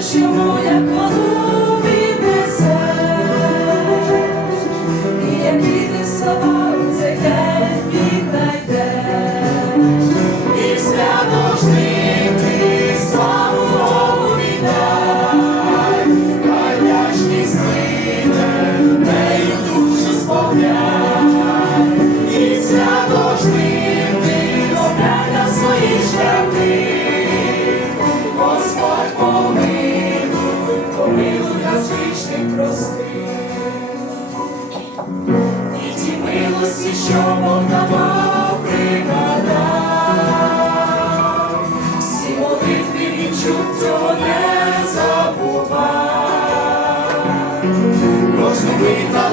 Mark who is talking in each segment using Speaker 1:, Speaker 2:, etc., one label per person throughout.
Speaker 1: скажеш йому, як воно. грішних прости, і ті милості, що Бог давав, пригадай, всі молитві він чув, цього не забувай, кожну вита.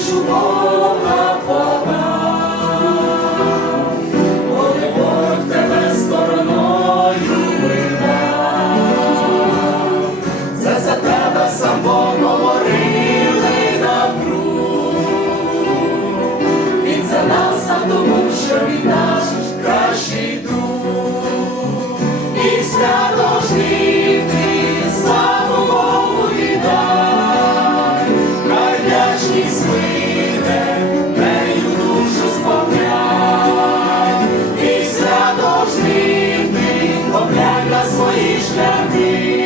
Speaker 1: Лишу Бога побачити. свої шляхи.